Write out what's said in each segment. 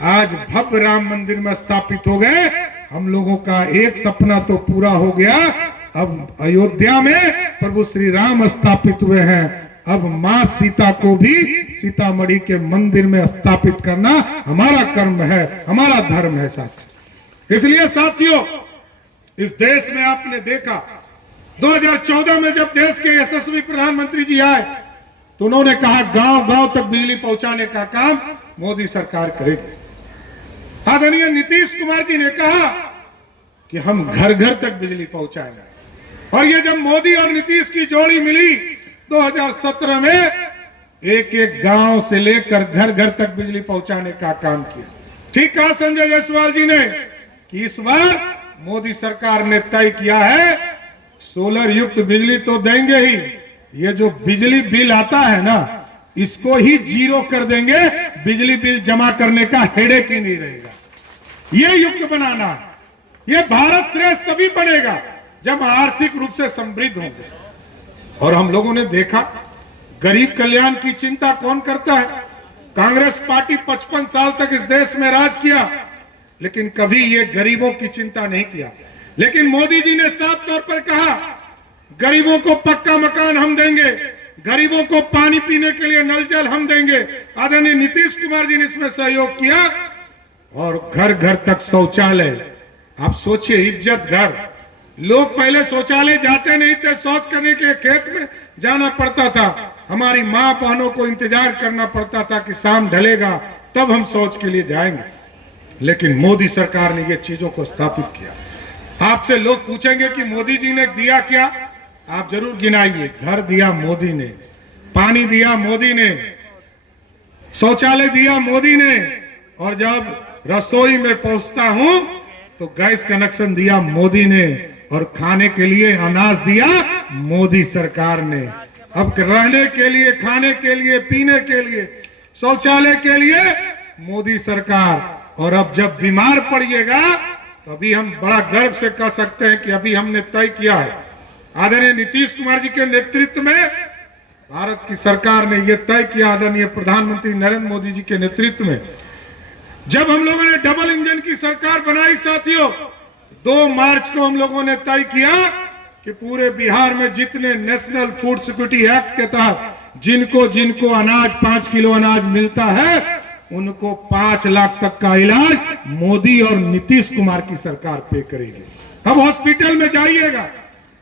आज भव्य राम मंदिर में स्थापित हो गए। हम लोगों का एक सपना तो पूरा हो गया। अब अयोध्या में प्रभु श्री राम स्थापित हुए हैं। अब मां सीता को भी सीतामढ़ी के मंदिर में स्थापित करना हमारा कर्म है, हमारा धर्म है साथियों। इसलिए साथियों, इस देश में आपने देखा 2014 में जब देश के यशस्वी प्रधानमंत्री जी आए तो उन्होंने कहा गांव गांव तक बिजली पहुंचाने का काम मोदी सरकार करेगी। आदरणीय नीतीश कुमार जी ने कहा कि हम घर घर तक बिजली पहुंचाएंगे। और ये जब मोदी और नीतीश की जोड़ी मिली 2017 में, एक एक गांव से लेकर घर घर तक बिजली पहुंचाने का काम किया। ठीक कहा संजय जायसवाल जी ने कि इस बार मोदी सरकार ने तय किया है सोलर युक्त बिजली तो देंगे ही, ये जो बिजली बिल आता है ना इसको ही जीरो कर देंगे। बिजली बिल जमा करने का हेडेक ही नहीं रहेगा। ये युक्त बनाना है। ये भारत श्रेष्ठ तभी बनेगा जब आर्थिक रूप से समृद्ध होंगे। और हम लोगों ने देखा गरीब कल्याण की चिंता कौन करता है। कांग्रेस पार्टी 55 साल तक इस देश में राज किया लेकिन कभी ये गरीबों की चिंता नहीं किया। लेकिन मोदी जी ने साफ तौर पर कहा गरीबों को पक्का मकान हम देंगे, गरीबों को पानी पीने के लिए नल जल हम देंगे। आदरणीय नीतीश कुमार जी ने इसमें सहयोग किया। और घर घर तक शौचालय। आप सोचिए, इज्जत घर। लोग पहले शौचालय जाते नहीं थे, शौच करने के लिए खेत में जाना पड़ता था। हमारी मां बहनों को इंतजार करना पड़ता था कि शाम ढलेगा तब हम शौच के लिए जाएंगे। लेकिन मोदी सरकार ने ये चीजों को स्थापित किया। आपसे लोग पूछेंगे कि मोदी जी ने दिया क्या, आप जरूर गिनाइए। घर दिया मोदी ने, पानी दिया मोदी ने, शौचालय दिया मोदी ने, और जब रसोई में पहुंचता हूं तो गैस कनेक्शन दिया मोदी ने, और खाने के लिए अनाज दिया मोदी सरकार ने। अब रहने के लिए, खाने के लिए, पीने के लिए, शौचालय के लिए मोदी सरकार। और अब जब बीमार पड़िएगा तो अभी हम बड़ा गर्व से कह सकते हैं कि अभी हमने तय किया है, आदरणीय नीतीश कुमार जी के नेतृत्व में भारत की सरकार ने यह तय किया, आदरणीय प्रधानमंत्री नरेंद्र मोदी जी के नेतृत्व में जब हम लोगों ने डबल इंजन की सरकार बनाई साथियों, 2 मार्च को हम लोगों ने तय किया कि पूरे बिहार में जितने नेशनल फूड सिक्योरिटी एक्ट के तहत जिनको जिनको अनाज 5 किलो अनाज मिलता है उनको 5 लाख तक का इलाज मोदी और नीतीश कुमार की सरकार पे करेगी। अब हॉस्पिटल में जाइएगा,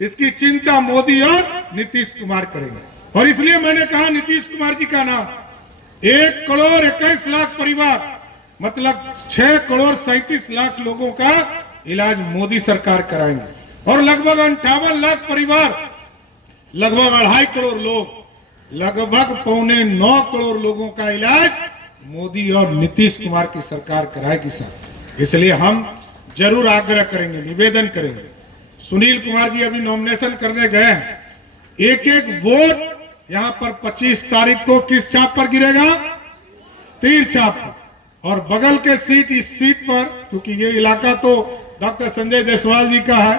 इसकी चिंता मोदी और नीतीश कुमार करेंगे। और इसलिए मैंने कहा नीतीश कुमार जी का नाम 1 करोड़ 21 लाख परिवार, मतलब 6 करोड़ 37 लाख लोगों का इलाज मोदी सरकार कराएंगे। और लगभग 58 लाख परिवार, लगभग 2.5 करोड़ लोग, लगभग 8.25 करोड़ लोगों का इलाज मोदी और नीतीश कुमार की सरकार कराएगी साथ। इसलिए हम जरूर आग्रह करेंगे, निवेदन करेंगे। सुनील कुमार जी अभी नॉमिनेशन करने गए हैं। एक एक वोट यहां पर 25 तारीख को किस छाप पर गिरेगा? तीर छाप पर। और बगल के सीट, इस सीट पर, क्योंकि ये इलाका तो डॉक्टर संजय जायसवाल जी का है,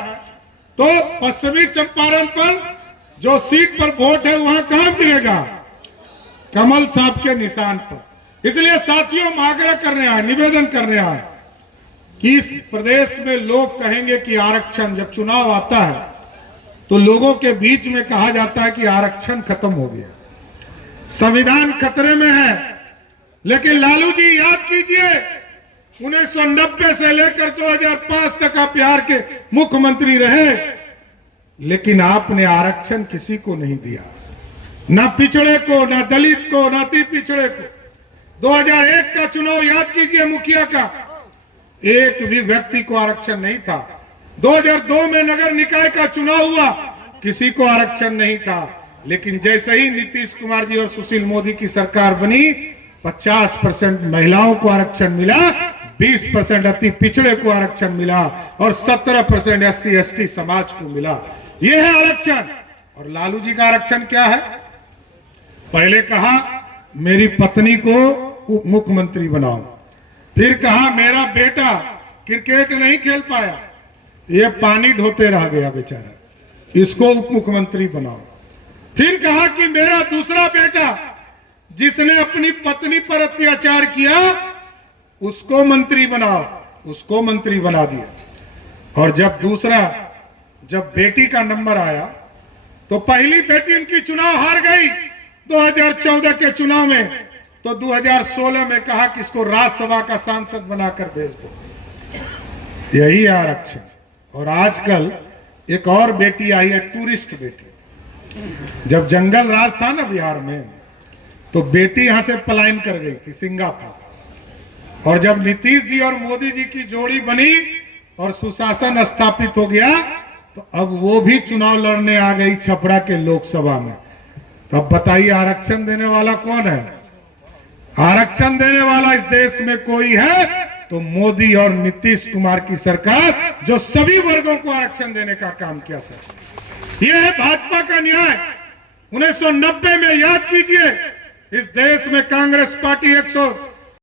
तो पश्चिमी चंपारण पर जो सीट पर वोट है वहां कहां गिरेगा? कमल साहब के निशान पर। इसलिए साथियों हम आग्रह करने आए, निवेदन करने आए कि इस प्रदेश में लोग कहेंगे कि आरक्षण, जब चुनाव आता है तो लोगों के बीच में कहा जाता है कि आरक्षण खत्म हो गया, संविधान खतरे में है। लेकिन लालू जी याद कीजिए, 1990 से लेकर 2005 तक आप बिहार के मुख्यमंत्री रहे, लेकिन आपने आरक्षण किसी को नहीं दिया, ना पिछड़े को, ना दलित को, ना अति पिछड़े को। 2001 का चुनाव याद कीजिए, मुखिया का, एक भी व्यक्ति को आरक्षण नहीं था। 2002 में नगर निकाय का चुनाव हुआ, किसी को आरक्षण नहीं था। लेकिन जैसे ही नीतीश कुमार जी और सुशील मोदी की सरकार बनी, 50% महिलाओं को आरक्षण मिला, 20% अति पिछड़े को आरक्षण मिला, और 17% SC ST समाज को मिला। यह है आरक्षण। और लालू जी का आरक्षण क्या है? पहले कहा मेरी पत्नी को उप मुख्यमंत्री बनाओ, फिर कहा मेरा बेटा क्रिकेट नहीं खेल पाया, ये पानी ढोते रह गया बेचारा, इसको उप मुख्यमंत्री बनाओ। फिर कहा कि मेरा दूसरा बेटा जिसने अपनी पत्नी पर अत्याचार किया उसको मंत्री बनाओ, उसको मंत्री बना दिया। और जब बेटी का नंबर आया तो पहली बेटी उनकी चुनाव हार गई 2014 के चुनाव में, तो 2016 में कहा कि इसको राज्यसभा का सांसद बनाकर भेज दो। यही है आरक्षण। और आजकल एक और बेटी आई है, टूरिस्ट बेटी। जब जंगल राज था ना बिहार में, तो बेटी यहां से पलायन कर गई थी सिंगापुर। और जब नीतीश जी और मोदी जी की जोड़ी बनी और सुशासन स्थापित हो गया, तो अब वो भी चुनाव लड़ने आ गई छपरा के लोकसभा में। तो अब बताइए आरक्षण देने वाला कौन है? आरक्षण देने वाला इस देश में कोई है तो मोदी और नीतीश कुमार की सरकार, जो सभी वर्गों को आरक्षण देने का काम किया। सर, यह है भाजपा का न्याय। 1990 में याद कीजिए, इस देश में कांग्रेस पार्टी